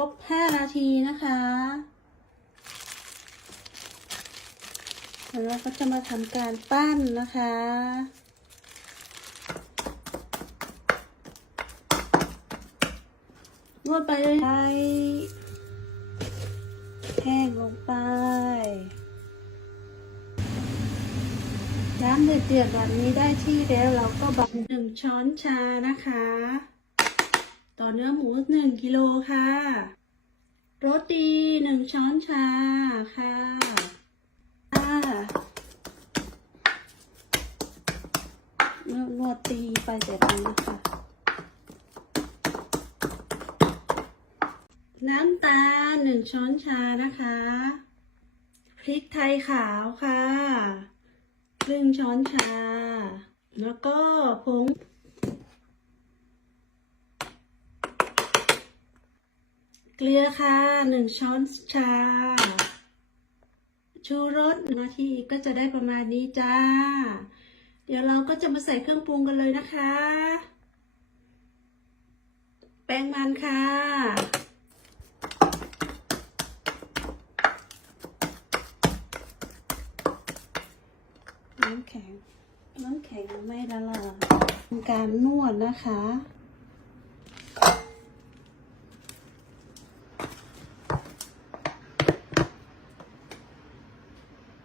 รบ 5 นาทีนะคะแล้วเราก็จะมาทำการปั้นนะคะ นวดไปเลยแห้งลงไป น้ำเดือดๆแบบนี้ได้ที่แล้วเราก็บักหนึ่งช้อนชานะคะ ต่อเนื้อหมูหนึ่งกิโลค่ะ โรสดีหนึ่งช้อนชาค่ะนวดนวดตีไปแบบนี้นะคะน้ำตาลหนึ่งช้อนชานะคะ พริกไทยขาวค่ะครึ่งช้อนชา แล้วก็ผง เกลือค่ะหนึ่งช้อนชา ชูรสหนึ่งนาทีก็จะได้ประมาณนี้จ้า เดี๋ยวเราก็จะมาใส่เครื่องปรุงกันเลยนะคะ แป้งมันค่ะน้ำแข็งน้ำแข็งไม่ละลายทำการนวดนะคะ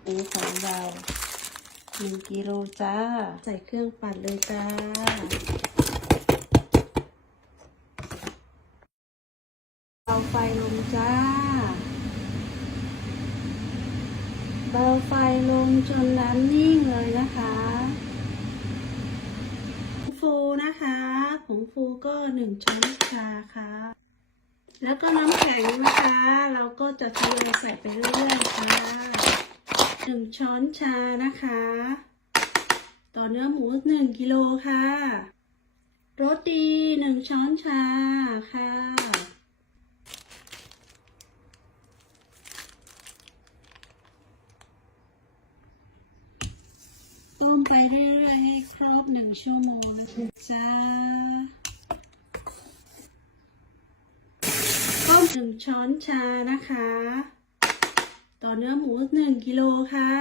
หมูของเรา หนึ่งกิโลจ้า ใส่เครื่องปั่นเลยจ้าเอาไฟลงจ้า เบาไฟลงจนน้ำนิ่งเลยนะคะผงฟูนะคะผงฟูก็หนึ่งช้อนชาค่ะ แล้วก็น้ำแข็งนะคะ เราก็จะทยอยใส่ไปเรื่อยๆค่ะ หนึ่งช้อนชานะคะ ต่อเนื้อหมูหนึ่งกิโลค่ะโรสดีหนึ่งช้อนชาค่ะ ต้มไปเรื่อยๆให้ครบหนึ่งชั่วโมงนะจ้าต้มหนึ่งช้อนชานะคะ ต่อเนื้อหมูหนึ่งกิโลค่ะ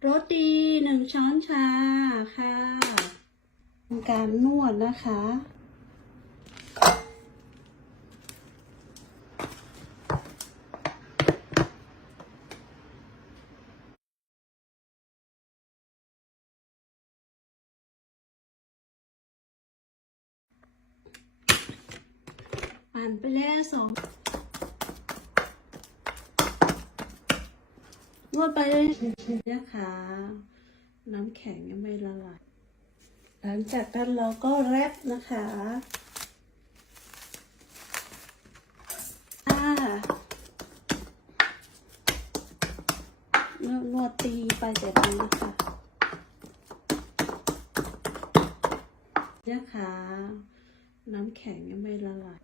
โรสดีหนึ่งช้อนชาค่ะทำการนวดนะคะปั่นไปแล้วสอง นวดไปเลยนะคะน้ำแข็งยังไม่ละลายหลังจากนั้นเราก็แรปนะคะอ่านวดตีไปแบบนี้นะคะนะคะน้ำแข็งยังไม่ละลาย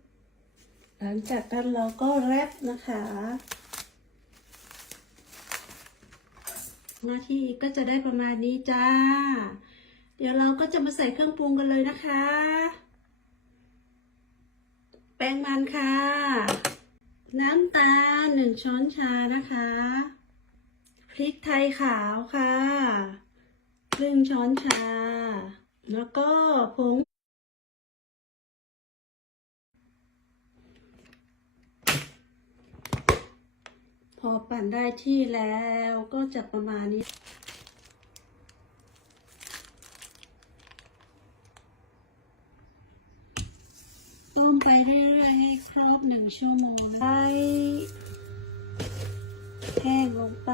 หลังจากนั้นเราก็แรปนะคะ หน้าที่ก็จะได้ประมาณนี้จ้า เดี๋ยวเราก็จะมาใส่เครื่องปรุงกันเลยนะคะ แป้งมันค่ะ น้ำตาลหนึ่งช้อนชานะคะ พริกไทยขาวค่ะครึ่งช้อนชา แล้วก็ผง พอ ปั่นได้ที่แล้วก็จะประมาณนี้ ต้มไปเรื่อยๆให้ครบหนึ่งชั่วโมงไปแห้งลงไป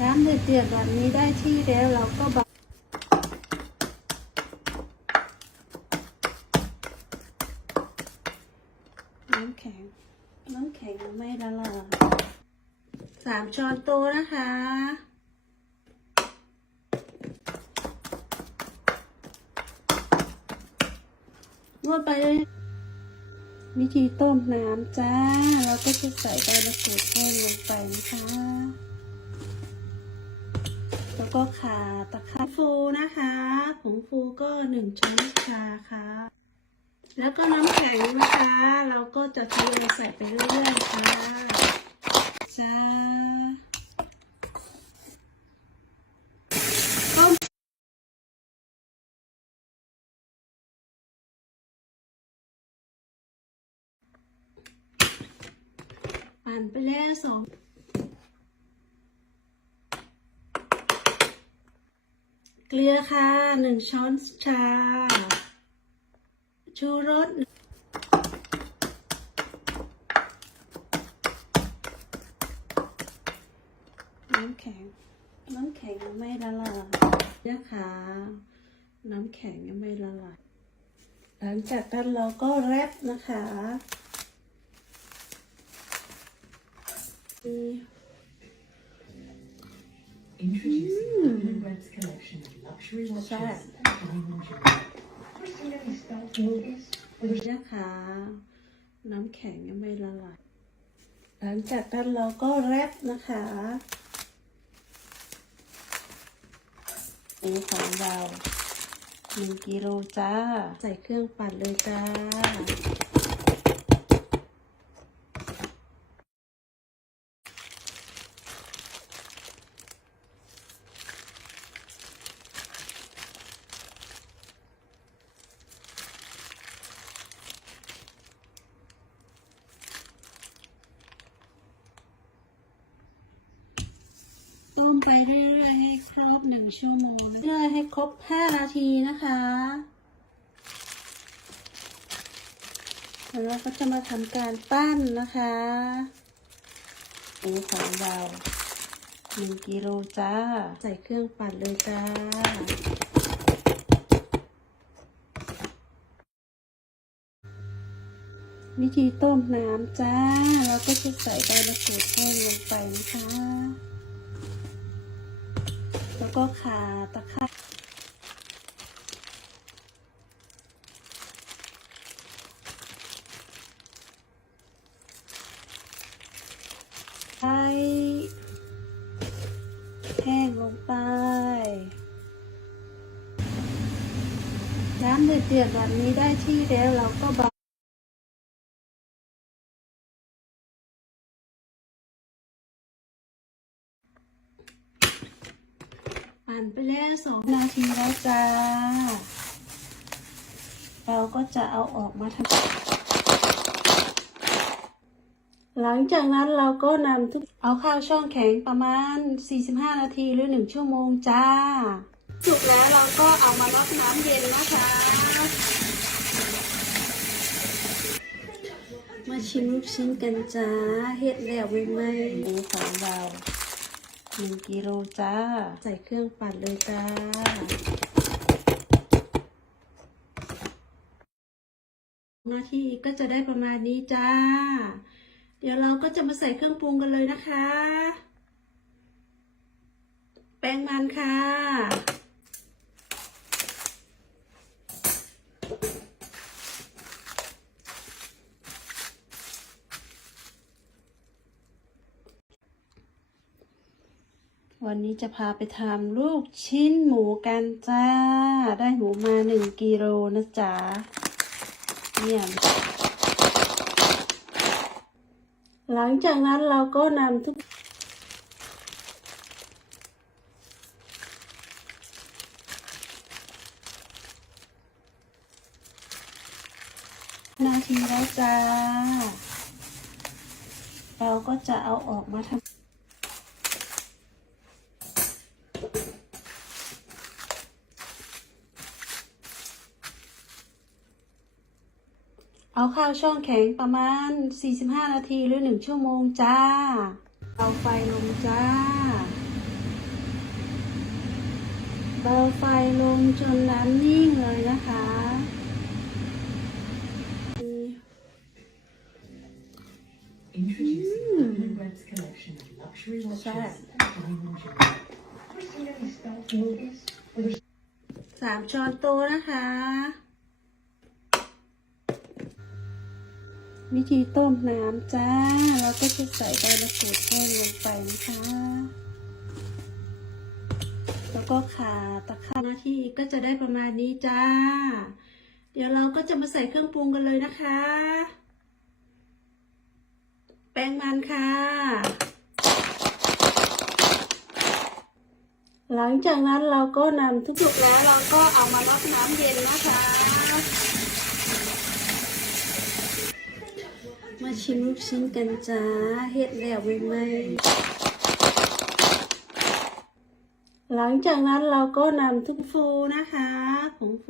น้ำเดือดๆแบบนี้ได้ที่แล้วเราก็บก น้ำแข็ง น้ำแข็งไม่ ละลายสามช้อนโต๊ะนะคะ นวดไปเลยวิธีต้มน้ำจ้า เราก็จะใส่ใบมะกรูดแห้งลงไปนะคะ แล้วก็ขาตะไคร้ฟูนะคะ ผงฟูก็หนึ่งช้อนชาค่ะ แล้วก็น้ำแข็งนะคะ เราก็จะทยอยใส่ไปเรื่อยๆค่ะจ้าปั่นไปแล้วสองเกลือค่ะหนึ่งช้อนชา ชูรสน้ำแข็ง น้ำแข็งยังไม่ละลายนะคะน้ำแข็งยังไม่ละลายหลังจากนั้นเราก็แรปนะคะอืม นะคะน้ำแข็งยังไม่ละลาย หลังจากนั้นเราก็แรปนะคะนี่ของเราหนึ่งกิโลจ้า ใส่เครื่องปั่นเลยจ้า ต้มไปเรื่อยๆให้ครบหนึ่งชั่วโมงเรื่อยให้ครบห้านาทีนะคะแล้วเราก็จะมาทำการปั้นนะคะนี่ของเราหนึ่งกิโลจ้า ใส่เครื่องปั่นเลยจ้าวิธีต้มน้ำจ้า เราก็จะใส่ใบมะกรูดแห้งลงไปนะคะ ก็ขาตะไคร้ไข่แห้งลงไป น้ำเดือดๆแบบนี้ได้ที่แล้วเราก็บานไปแล้วสองนาทีแล้วจ้า เราก็จะเอาออกมาทำหลังจากนั้นเราก็นำทุกเอาข้าวช่องแข็งประมาณ 45 นาทีหรือ 1 ชั่วโมงจ้า สุกแล้วเราก็เอามารับน้ำเย็นนะคะมาชิมลูกชิ้นกันจ้าเฮ็ดแล้วไม่ไหมของเรา หนึ่งกิโลจ้า ใส่เครื่องปั่นเลยจ้า หน้าที่ก็จะได้ประมาณนี้จ้า เดี๋ยวเราก็จะมาใส่เครื่องปรุงกันเลยนะคะ แป้งมันค่ะ วันนี้จะพาไปทำลูกชิ้นหมูกันจ้า ได้หมูมาหนึ่งกิโลนะจ๊ะเยี่ยหลังจากนั้นเราก็นำทุก นาทีแล้วจ้า เราก็จะเอาออกมาทำ เอาข้าวช่องแข็งประมาณ 45 นาทีหรือ 1 ชั่วโมงจ้า เอาไฟลงจ้า เบาไฟลงจนน้ำนิ่งเลยนะคะ Introducing the London Bread's collection of luxury watches Sad. and fine lingerie. Personally styled jewelries with สามช้อนโต๊ะนะคะ วิธีต้มน้ำจ้า เราก็จะใส่ใบมะกรูดแห้งลงไปนะคะ แล้วก็ขาตะไคร้นาที่ก็จะได้ประมาณนี้จ้า เดี๋ยวเราก็จะมาใส่เครื่องปรุงกันเลยนะคะ แป้งมันค่ะ หลังจากนั้นเราก็นำทุกสุกแล้วเราก็เอามาลดน้ำเย็นนะคะ มาชิมลูกชิ้นกันจ้าเฮ็ดแล้วไม่ไหมหลังจากนั้นเราก็นำทุกฟูนะคะผงฟู